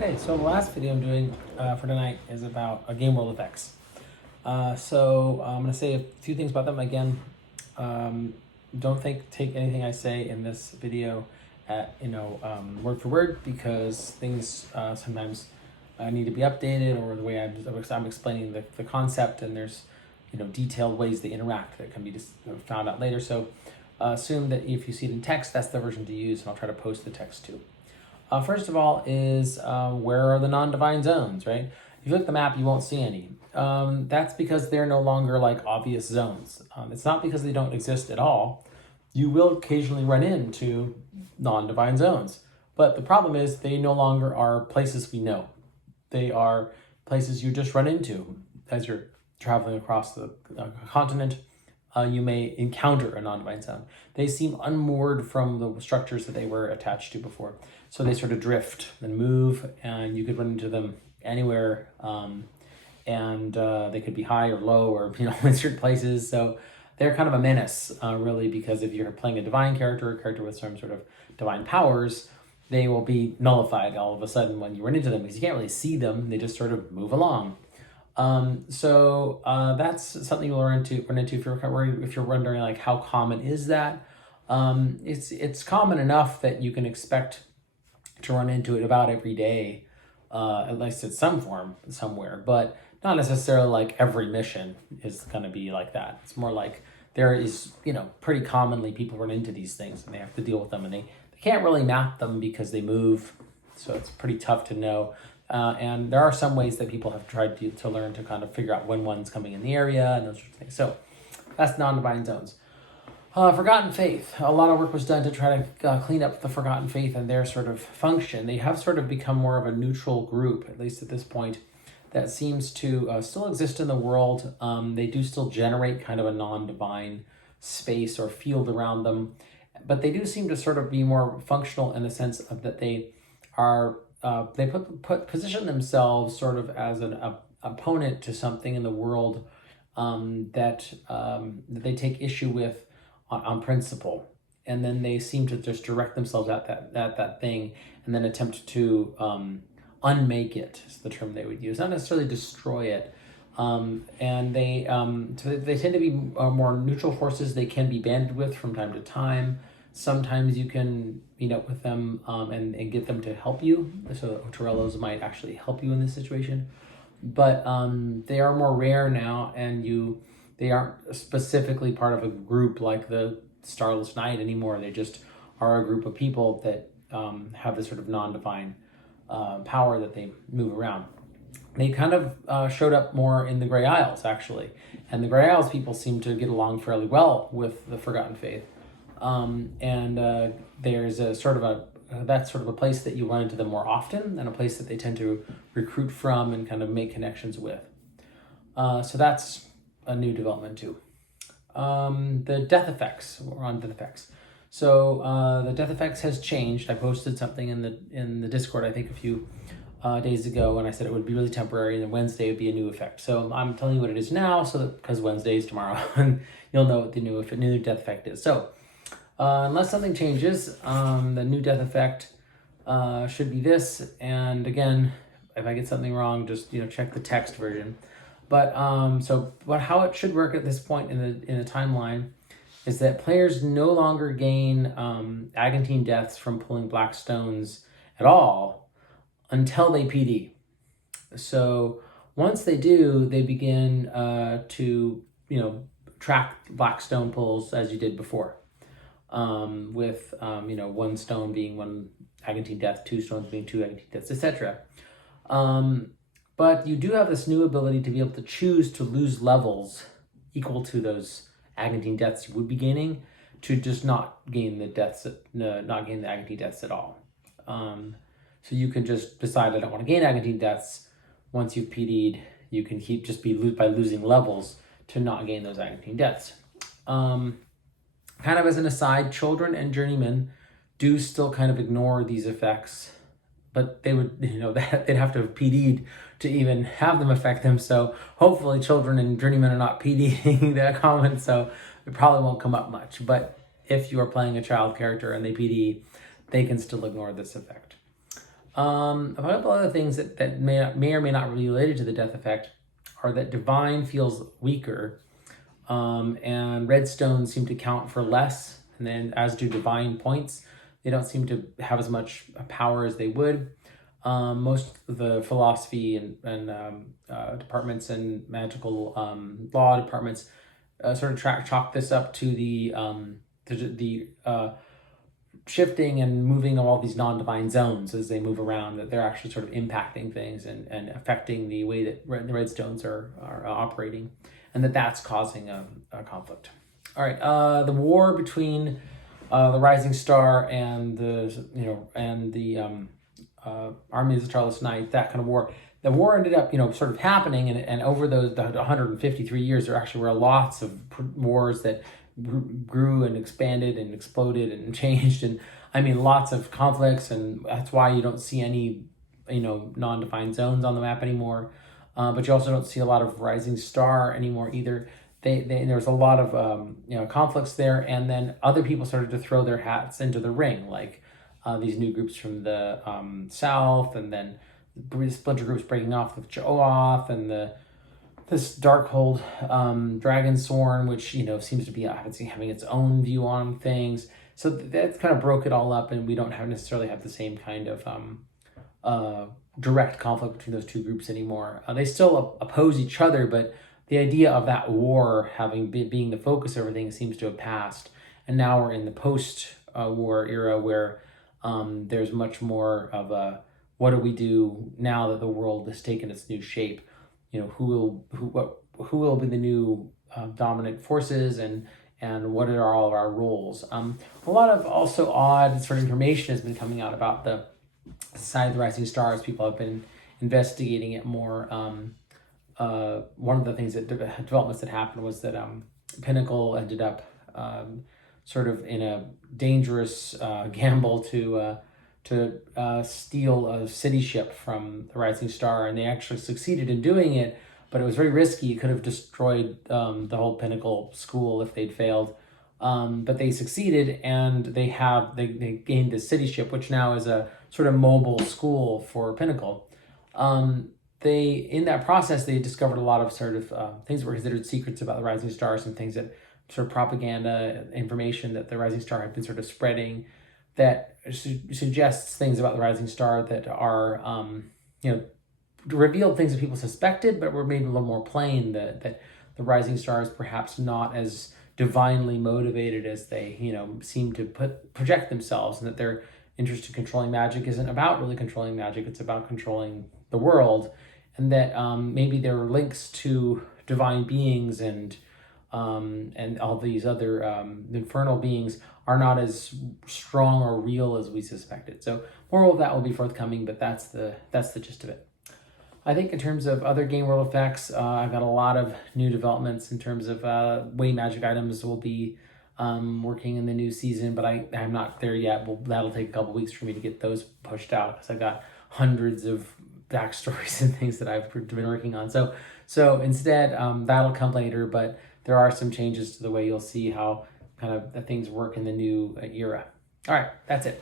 Okay, so the last video I'm doing for tonight is about game world effects. So I'm going to say a few things about them again. Don't take anything I say in this video at word for word, because things sometimes need to be updated, or the way I'm explaining the concept, and there's detailed ways they interact that can be just found out later. So assume that if you see it in text, that's the version to use, and I'll try to post the text too. First of all is where are the non-divine zones, right? If you look at the map, you won't see any. That's because they're no longer like obvious zones. It's not because they don't exist at all. You will occasionally run into non-divine zones, but the problem is they no longer are places we know. They are places you just run into as you're traveling across the continent. You may encounter a non-divine zone. They seem unmoored from the structures that they were attached to before. So they sort of drift and move, and you could run into them anywhere. And they could be high or low, or in certain places. So they're kind of a menace, really, because if you're playing a divine character, a character with some sort of divine powers, they will be nullified all of a sudden when you run into them, because you can't really see them. They just sort of move along. So that's something you'll run into if you're wondering like how common is that. It's common enough that you can expect to run into it about every day, at least in some form somewhere, but not necessarily like every mission is going to be like that. It's more like there is, pretty commonly people run into these things and they have to deal with them, and they can't really map them because they move. So it's pretty tough to know. And there are some ways that people have tried to learn to kind of figure out when one's coming in the area and those sorts of things. So that's non-divine zones. Forgotten Faith. A lot of work was done to try to clean up the Forgotten Faith and their sort of function. They have sort of become more of a neutral group, at least at this point, that seems to still exist in the world. They do still generate kind of a non-divine space or field around them, but they do seem to sort of be more functional in the sense of that they are they position themselves sort of as an opponent to something in the world that they take issue with on principle, and then they seem to just direct themselves at that thing, and then attempt to unmake it is the term they would use, not necessarily destroy it. And they tend to be more neutral forces. They can be banded with from time to time. Sometimes you can meet up with them and get them to help you. So Torellos might actually help you in this situation. But they are more rare now, and they aren't specifically part of a group like the Starless Night anymore. They just are a group of people that have this sort of non-divine power that they move around. They kind of showed up more in the Grey Isles, actually. And the Grey Isles people seem to get along fairly well with the Forgotten Faith. There's that's sort of a place that you run into them more often, and a place that they tend to recruit from and kind of make connections with. So that's a new development too. The death effects. We're on death effects. So the death effects has changed. I posted something in the Discord, I think, a few days ago, and I said it would be really temporary, and then Wednesday would be a new effect. So I'm telling you what it is now, so that because Wednesday is tomorrow, and you'll know what the new death effect is. So unless something changes, the new death effect should be this. And again, if I get something wrong, just check the text version. But how it should work at this point in the timeline is that players no longer gain Agantine deaths from pulling black stones at all until they PD. So once they do, they begin to track black stone pulls as you did before. With one stone being one Agantine death, two stones being two Agantine deaths, etc. But you do have this new ability to be able to choose to lose levels equal to those Agantine deaths you would be gaining, to just not gain the Agantine deaths at all. So you can just decide, I don't want to gain Agantine deaths. Once you've PD'd, you can by losing levels to not gain those Agantine deaths. Kind of as an aside, children and journeymen do still kind of ignore these effects, but they would, they'd have to have PD'd to even have them affect them. So hopefully children and journeymen are not PDing that common, so it probably won't come up much. But if you are playing a child character and they PD, they can still ignore this effect. A couple other things that may or may not be related to the death effect are that divine feels weaker, and red stones seem to count for less, and then as do divine points. They don't seem to have as much power as they would. Most of the philosophy and departments and magical law departments sort of chalk this up to the shifting and moving of all these non-divine zones as they move around, that they're actually sort of impacting things and affecting the way that the red stones are operating, and that's causing a conflict. All right, the war between the Rising Star and the Army of the Starless Night, that kind of war. The war ended up, sort of happening, and over the 153 years, there actually were lots of wars that grew and expanded and exploded and changed, and lots of conflicts, and that's why you don't see any, non-defined zones on the map anymore. But you also don't see a lot of Rising Star anymore either. There's a lot of conflicts there, and then other people started to throw their hats into the ring, like these new groups from the south, and then splinter groups breaking off with Jo'oth, and this Darkhold Dragonsworn, which seems to be having its own view on things. So that kind of broke it all up, and we don't necessarily have the same kind of direct conflict between those two groups anymore. They still oppose each other, but the idea of that war being the focus of everything seems to have passed, and now we're in the post-war era where there's much more of a what do we do now that the world has taken its new shape? Who will be the new dominant forces, and what are all of our roles? A lot of also odd sort of information has been coming out about the Society of the Rising Stars. People have been investigating it more. One of the things developments that happened was that Pinnacle ended up sort of in a dangerous gamble to steal a city ship from the Rising Star, and they actually succeeded in doing it, but it was very risky. It could have destroyed the whole Pinnacle school if they'd failed. But they succeeded, and they gained a city ship, which now is a sort of mobile school for Pinnacle. In that process, they discovered a lot of sort of things that were considered secrets about the Rising Stars, and things that sort of propaganda information that the Rising Star had been sort of spreading that suggests things about the Rising Star that are, revealed things that people suspected, but were made a little more plain, that the Rising Star is perhaps not as divinely motivated as they, seem to project themselves, and that their interest in controlling magic isn't about really controlling magic, it's about controlling the world, and that maybe there are links to divine beings and all these other infernal beings are not as strong or real as we suspected. So more of that will be forthcoming, but that's the gist of it. I think in terms of other game world effects, I've got a lot of new developments in terms of way magic items will be working in the new season, but I'm not there yet. That'll take a couple weeks for me to get those pushed out, because I've got hundreds of backstories and things that I've been working on. So instead, that'll come later, but there are some changes to the way you'll see how kind of things work in the new era. All right, that's it.